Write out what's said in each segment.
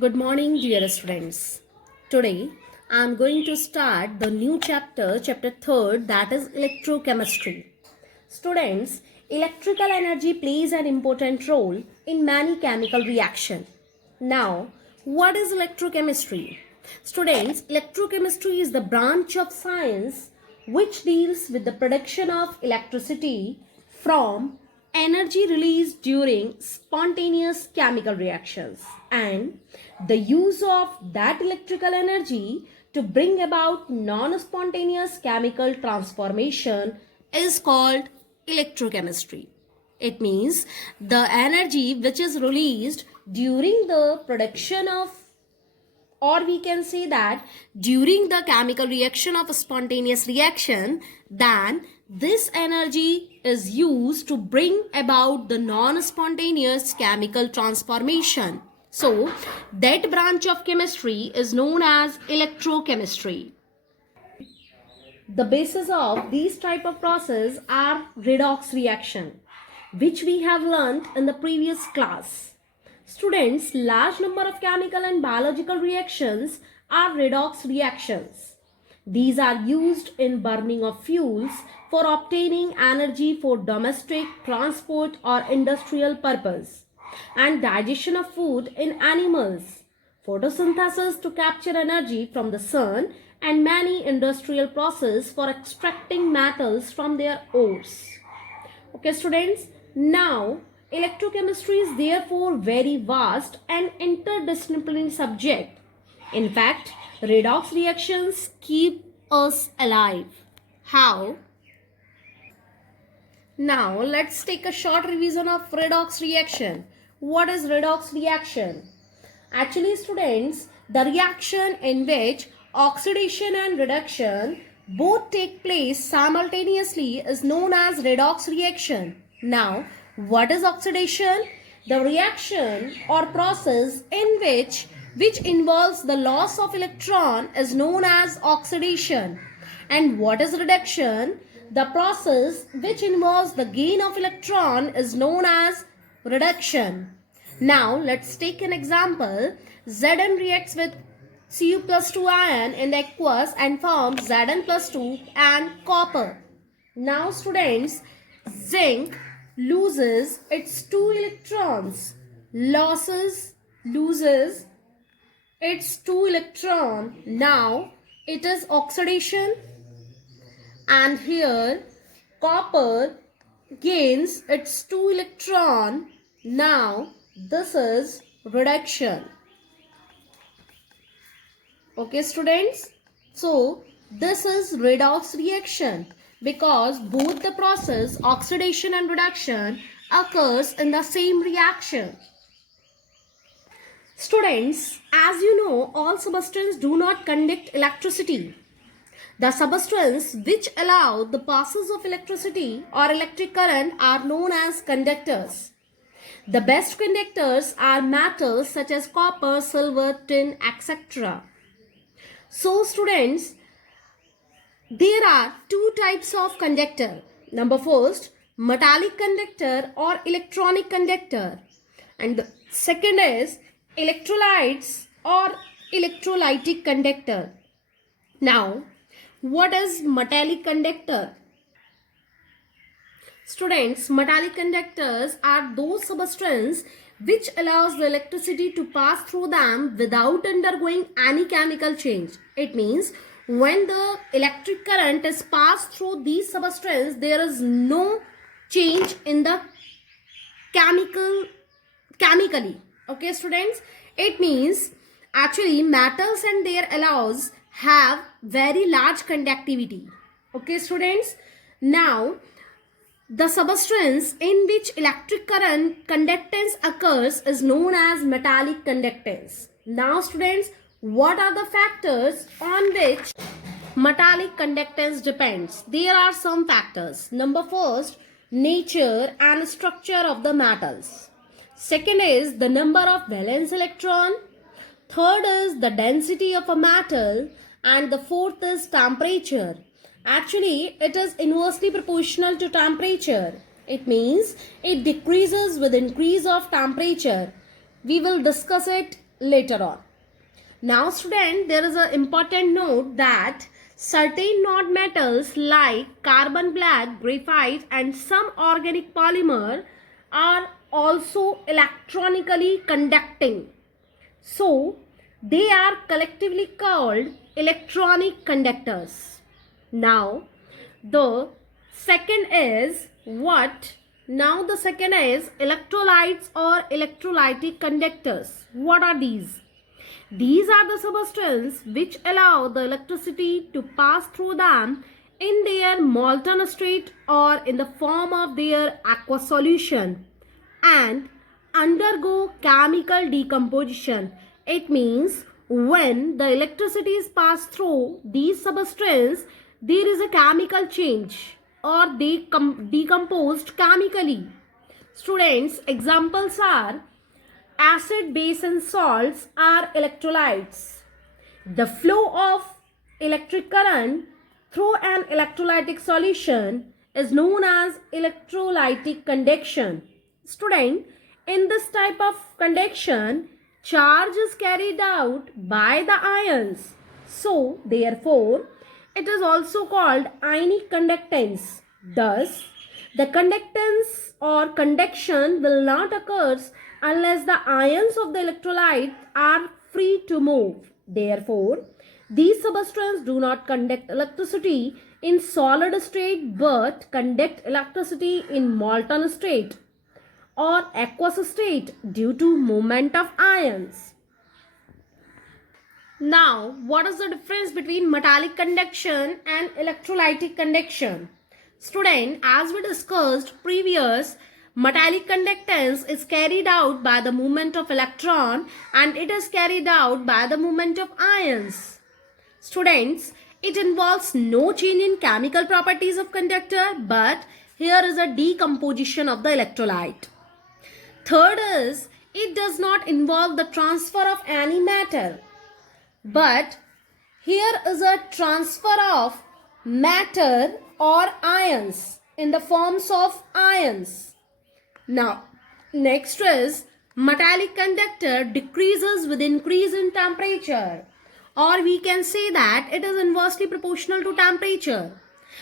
Good morning, dear students. Today, I am going to start the new chapter, chapter 3, that is electrochemistry. Students, electrical energy plays an important role in many chemical reactions. Now, what is electrochemistry? Students, electrochemistry is the branch of science which deals with the production of electricity from energy released during spontaneous chemical reactions and the use of that electrical energy to bring about non-spontaneous chemical transformation is called electrochemistry. It means the energy which is released during the production of, or we can say that during the chemical reaction of a spontaneous reaction, then this energy is used to bring about the non-spontaneous chemical transformation. So that branch of chemistry is known as electrochemistry. The basis of these type of process are redox reaction, which we have learnt in the previous class. Students, large number of chemical and biological reactions are redox reactions. These are used in burning of fuels for obtaining energy for domestic, transport or industrial purpose, and digestion of food in animals, photosynthesis to capture energy from the sun, and many industrial processes for extracting metals from their ores. Okay, students, now electrochemistry is therefore very vast and interdisciplinary subject. In fact, redox reactions keep us alive. How? Now, let's take a short revision of redox reaction. What is redox reaction? Actually, students, the reaction in which oxidation and reduction both take place simultaneously is known as redox reaction. Now, what is oxidation? The reaction or process in which involves the loss of electron is known as oxidation. And what is reduction? The process which involves the gain of electron is known as reduction. Now, let's take an example. Zn reacts with Cu plus 2 ion in the aqueous and forms Zn plus 2 and copper. Now, students, zinc loses its 2 electrons, loses its 2 electron. Now, it is oxidation, and here copper gains its 2 electron. Now, this is reduction. Okay, students, so this is redox reaction because both the process oxidation and reduction occurs in the same reaction. Students, as you know, all substances do not conduct electricity. The substances which allow the passes of electricity or electric current are known as conductors. The best conductors are metals such as copper, silver, tin, etc. So, students, there are two types of conductor. Number first, metallic conductor or electronic conductor. And the second is electrolytes or electrolytic conductor. Now, what is metallic conductor? Students, metallic conductors are those substances which allows the electricity to pass through them without undergoing any chemical change. It means when the electric current is passed through these substances, there is no change in the chemically. Okay, students, it means actually metals and their alloys have very large conductivity. Okay, students, now the substance in which electric current conductance occurs is known as metallic conductance. Now, students, what are the factors on which metallic conductance depends? There are some factors. Number first, nature and structure of the metals. Second is the number of valence electron. Third is the density of a metal. And the fourth is temperature. Actually, it is inversely proportional to temperature. It means it decreases with increase of temperature. We will discuss it later on. Now student, there is an important note that certain non-metals like carbon black, graphite and some organic polymer are also electronically conducting. So, they are collectively called electronic conductors. Now, the second is what? Now, the second is electrolytes or electrolytic conductors. What are these? These are the substances which allow the electricity to pass through them in their molten state or in the form of their aqueous solution and undergo chemical decomposition. It means when the electricity is passed through these substances, there is a chemical change or they decomposed chemically. Students, examples are acid, base and salts are electrolytes. The flow of electric current through an electrolytic solution is known as electrolytic conduction. Student, in this type of conduction, charge is carried out by the ions. So, therefore, it is also called ionic conductance. Thus, the conductance or conduction will not occur unless the ions of the electrolyte are free to move. Therefore, these substances do not conduct electricity in solid state but conduct electricity in molten state or aqueous state due to movement of ions. Now, what is the difference between metallic conduction and electrolytic conduction? Student, as we discussed previous, metallic conductance is carried out by the movement of electron and it is carried out by the movement of ions. Students, it involves no change in chemical properties of conductor, but here is a decomposition of the electrolyte. Third is, it does not involve the transfer of any matter, but here is a transfer of matter or ions in the forms of ions. Now, next is metallic conductor decreases with increase in temperature, or we can say that it is inversely proportional to temperature.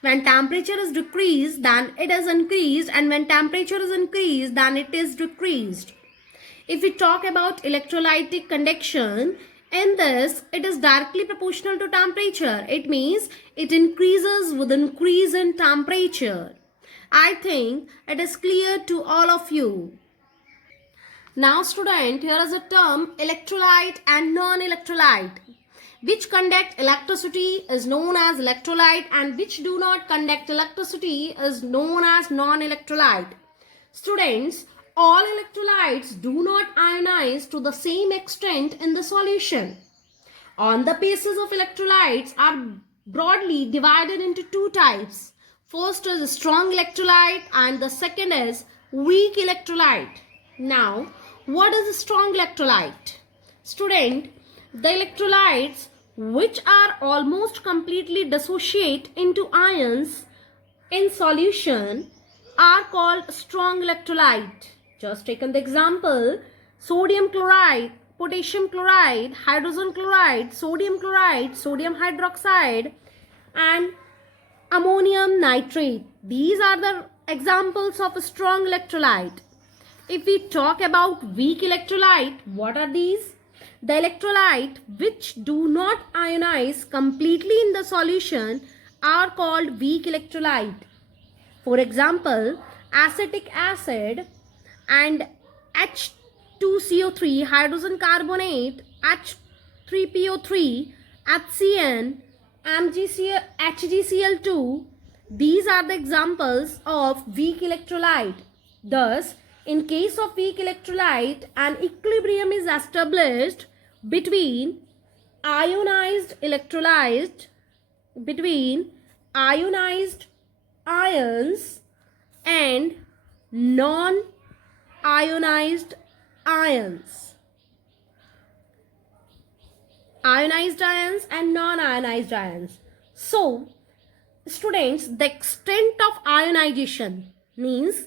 When temperature is decreased, then it is increased, and when temperature is increased, then it is decreased. If we talk about electrolytic conduction, in this, it is directly proportional to temperature. It means it increases with increase in temperature. I think it is clear to all of you. Now student, here is a term electrolyte and non-electrolyte. Which conduct electricity is known as electrolyte and which do not conduct electricity is known as non-electrolyte. Students, all electrolytes do not ionize to the same extent in the solution. On the basis of electrolytes are broadly divided into two types. First is strong electrolyte and the second is weak electrolyte. Now, what is a strong electrolyte? Student, the electrolytes which are almost completely dissociate into ions in solution are called strong electrolyte. Just taken the example, sodium chloride, potassium chloride, hydrogen chloride, sodium hydroxide and ammonium nitrate. These are the examples of a strong electrolyte. If we talk about weak electrolyte, what are these? The electrolyte which do not ionize completely in the solution are called weak electrolyte. For example, acetic acid and H2CO3, hydrogen carbonate, H3PO3, HCN, HgCl2, these are the examples of weak electrolyte. Thus, in case of weak electrolyte, an equilibrium is established between ionized ions and non-ionized ions. Ionized ions and non-ionized ions. So, students, the extent of ionization means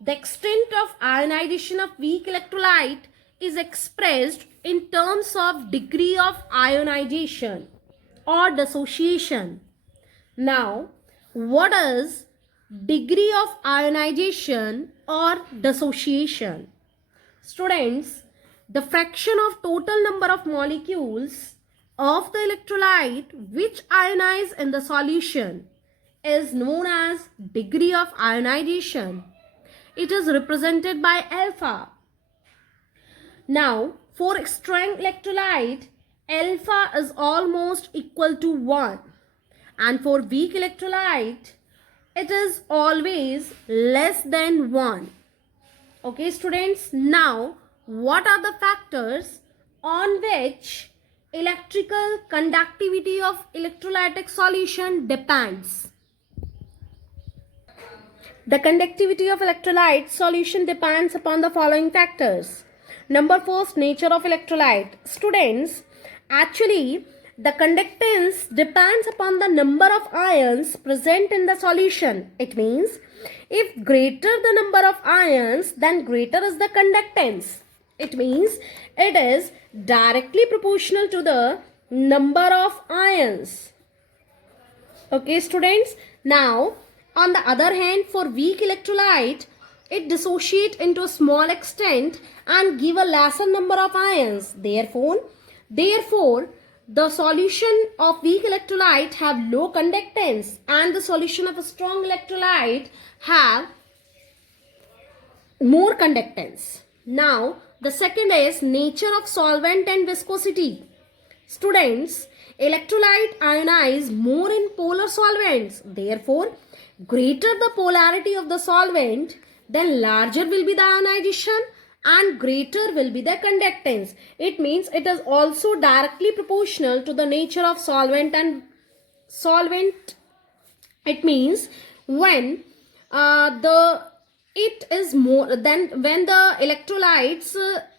the extent of ionization of weak electrolyte is expressed in terms of degree of ionization or dissociation. Now, what is degree of ionization or dissociation? Students, the fraction of total number of molecules of the electrolyte which ionize in the solution is known as degree of ionization. It is represented by alpha. Now, for strong electrolyte, alpha is almost equal to 1. And for weak electrolyte, it is always less than 1. Okay, students, now what are the factors on which electrical conductivity of electrolytic solution depends? The conductivity of electrolyte solution depends upon the following factors. Number first, nature of electrolyte. Students, actually the conductance depends upon the number of ions present in the solution. It means if greater the number of ions, then greater is the conductance. It means it is directly proportional to the number of ions. Okay, students. Now, on the other hand, for weak electrolyte, it dissociates into a small extent and give a lesser number of ions. Therefore, the solution of weak electrolyte have low conductance and the solution of a strong electrolyte have more conductance. Now, the second is nature of solvent and viscosity. Students, electrolyte ionize more in polar solvents. Therefore, greater the polarity of the solvent, then larger will be the ionization and greater will be the conductance. It means it is also directly proportional to the nature of solvent and solvent. It means when it is more than when the electrolytes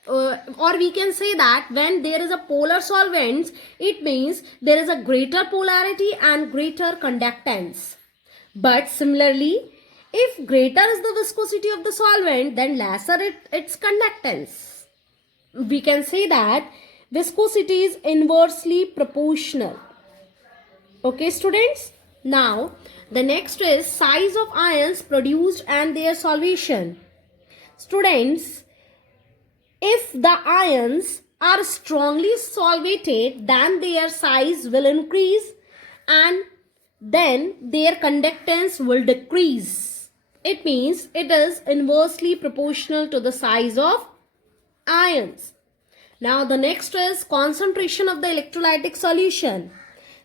or we can say that when there is a polar solvents, it means there is a greater polarity and greater conductance. But similarly, if greater is the viscosity of the solvent, then lesser its conductance. We can say that viscosity is inversely proportional. Okay, students? Now, the next is size of ions produced and their solution. Students, if the ions are strongly solvated, then their size will increase and then their conductance will decrease. It means it is inversely proportional to the size of ions. Now the next is concentration of the electrolytic solution.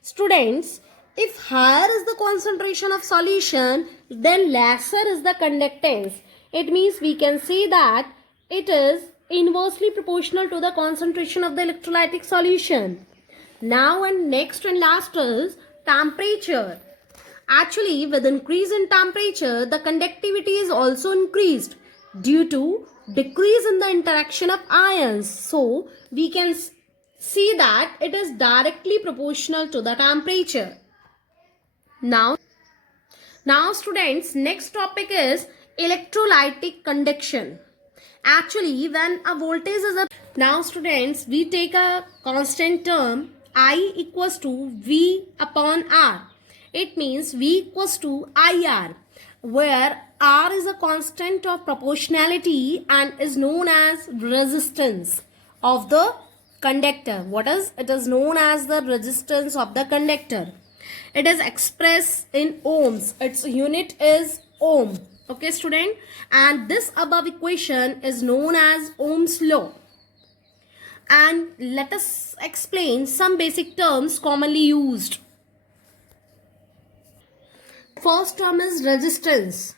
Students, if higher is the concentration of solution, then lesser is the conductance. It means we can say that it is inversely proportional to the concentration of the electrolytic solution. Now and next and last is temperature. Actually, with increase in temperature, the conductivity is also increased due to decrease in the interaction of ions. So, we can see that it is directly proportional to the temperature. Now students, next topic is electrolytic conduction. Actually, when a voltage is a... Now students, we take a constant term I equals to V upon R. It means V equals to IR, where R is a constant of proportionality and is known as resistance of the conductor. What is? It is known as the resistance of the conductor. It is expressed in ohms. Its unit is ohm. Okay, student? And this above equation is known as Ohm's law. And let us explain some basic terms commonly used. First term is resistance.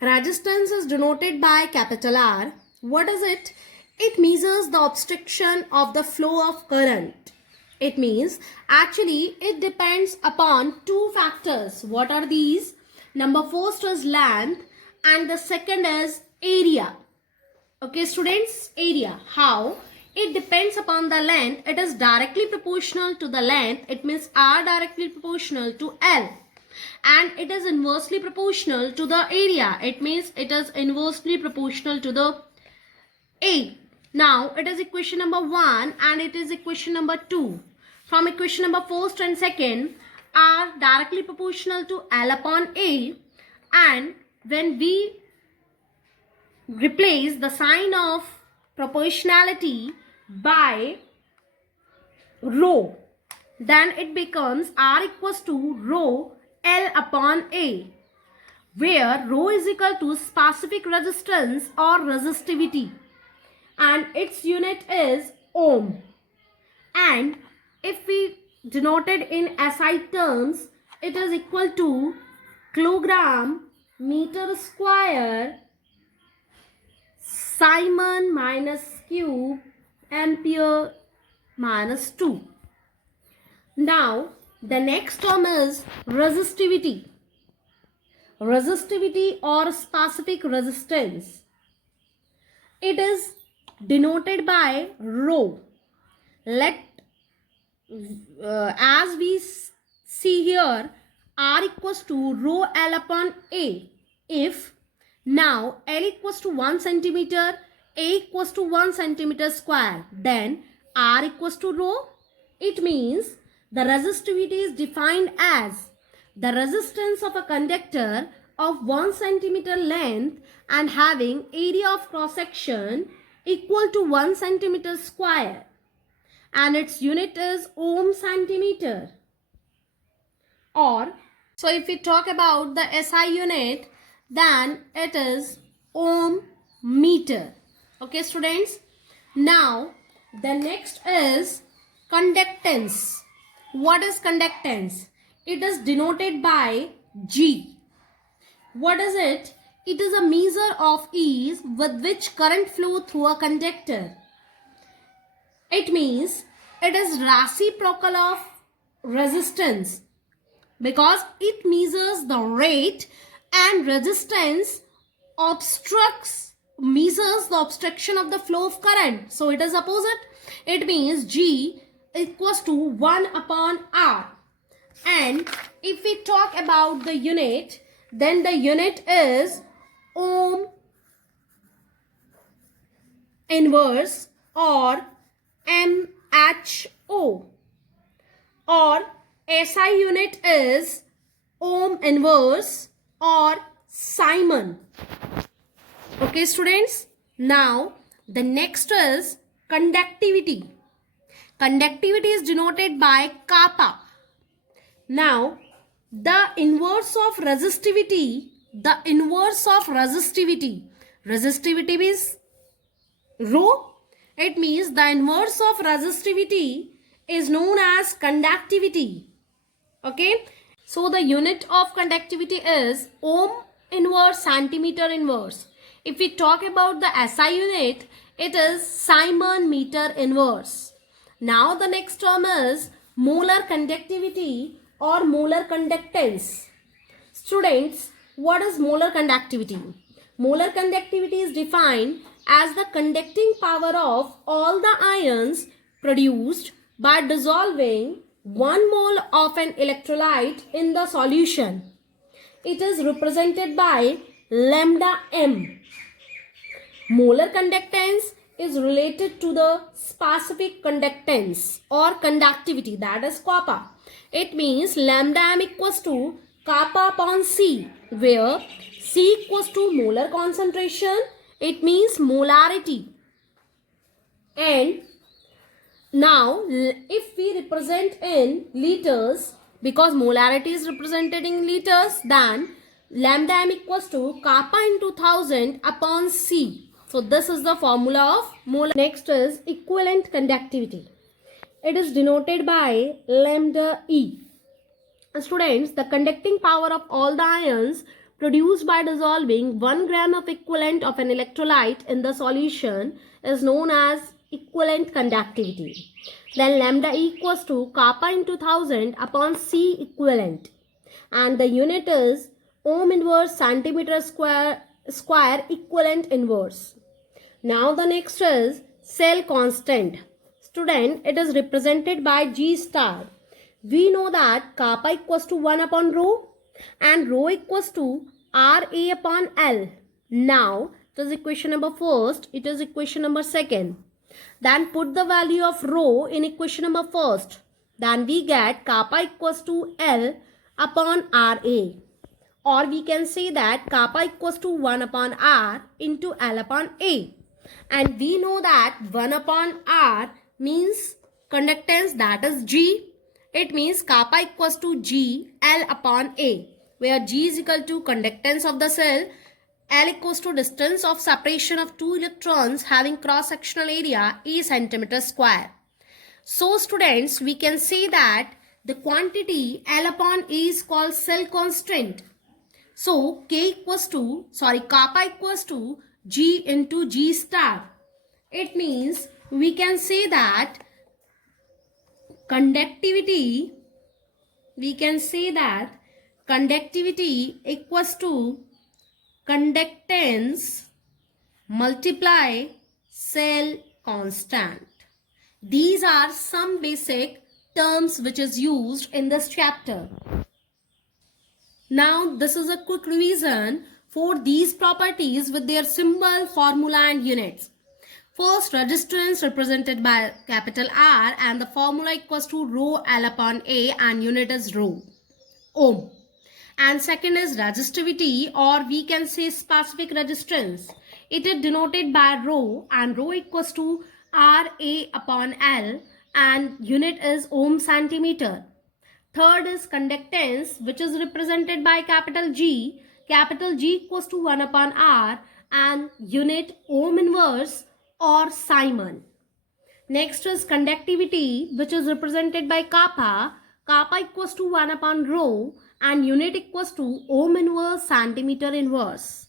Resistance is denoted by capital R. What is it? It measures the obstruction of the flow of current. It means actually it depends upon two factors. What are these? Number first is length and the second is area. Okay, students, area. How? It depends upon the length. It is directly proportional to the length. It means R directly proportional to L. And it is inversely proportional to the area. It means it is inversely proportional to the A. Now it is equation number 1 and it is equation number 2. From equation number first and second are directly proportional to L upon A, and when we replace the sign of proportionality by rho, then it becomes R equals to rho L upon A, where rho is equal to specific resistance or resistivity and its unit is ohm. And if we denote it in SI terms, it is equal to kilogram meter square Simon minus cube ampere minus 2. Now the next term is resistivity. Resistivity or specific resistance. It is denoted by rho. As we see here, R equals to rho L upon A. If now L equals to 1 centimeter, A equals to 1 centimeter square, then R equals to rho. It means the resistivity is defined as the resistance of a conductor of 1 centimeter length and having area of cross section equal to 1 centimeter square, and its unit is ohm centimeter. Or so if we talk about the SI unit, then it is ohm meter. Okay students. Now the next is conductance. What is conductance? It is denoted by G. What is it? It is a measure of ease with which current flow through a conductor. It means it is reciprocal of resistance because it measures the rate, and resistance measures the obstruction of the flow of current. So it is opposite. It means G equals to 1 upon R. And if we talk about the unit, then the unit is ohm inverse or MHO, or SI unit is ohm inverse or Simon. Okay students. Now the next is conductivity. Conductivity is denoted by kappa. Now the inverse of resistivity, resistivity is rho. It means the inverse of resistivity is known as conductivity. Okay. So the unit of conductivity is ohm inverse centimeter inverse. If we talk about the SI unit, it is Simon meter inverse. Now the next term is molar conductivity or molar conductance. Students, what is molar conductivity? Molar conductivity is defined as the conducting power of all the ions produced by dissolving 1 mole of an electrolyte in the solution. It is represented by lambda m. Molar conductance is related to the specific conductance or conductivity, that is kappa. It means lambda m equals to kappa upon C, where C equals to molar concentration. It means molarity. And now if we represent in liters, because molarity is represented in liters, then lambda m equals to kappa into 1000 upon C. So this is the formula of molar. Next is equivalent conductivity. It is denoted by lambda E. Students, the conducting power of all the ions produced by dissolving 1 gram of equivalent of an electrolyte in the solution is known as equivalent conductivity. Then lambda E equals to kappa into 1000 upon C equivalent. And the unit is ohm inverse centimeter square equivalent inverse. Now the next is cell constant. Student, it is represented by G star. We know that kappa equals to 1 upon rho and rho equals to RA upon L. Now It is equation number first. It is equation number second. Then put the value of rho in equation number first. Then we get kappa equals to L upon RA. Or we can say that kappa equals to 1 upon R into L upon A. And we know that 1 upon R means conductance, that is G. It means kappa equals to G L upon A, where G is equal to conductance of the cell, L equals to distance of separation of two electrons having cross-sectional area A centimeter square. So students, we can say that the quantity L upon A is called cell constant. So kappa equals to G into G star. It means we can say that conductivity equals to conductance multiply cell constant. These are some basic terms which is used in this chapter. Now this is a quick revision for these properties with their symbol, formula and units. First, resistance represented by capital R and the formula equals to rho L upon A and unit is rho, ohm. And second is resistivity, or we can say specific resistance. It is denoted by rho and rho equals to RA upon L and unit is ohm centimeter. Third is conductance, which is represented by capital G. Capital G equals to 1 upon R and unit ohm inverse or Simon. Next is conductivity, which is represented by kappa. Kappa equals to 1 upon rho and unit equals to ohm inverse centimeter inverse.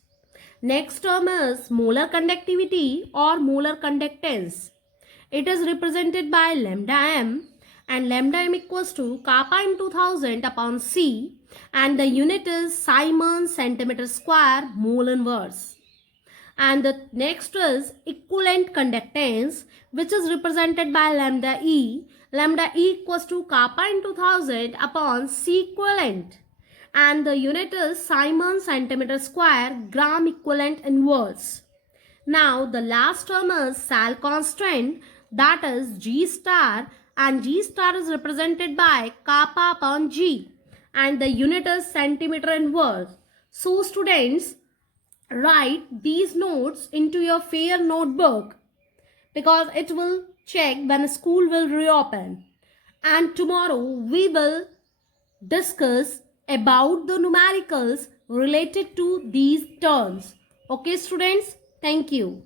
Next term is molar conductivity or molar conductance. It is represented by lambda m, and lambda m equals to kappa into 1000 upon C, and the unit is Siemens centimeter square mole inverse. And the next is equivalent conductance, which is represented by lambda E. Lambda E equals to kappa into 1000 upon C equivalent, and the unit is Siemens centimeter square gram equivalent inverse. Now the last term is cell constant, that is G star, and G star is represented by kappa upon G and the unit is centimeter inverse. So students, write these notes into your fair notebook because it will check when school will reopen. And tomorrow we will discuss about the numericals related to these terms. Okay students, thank you.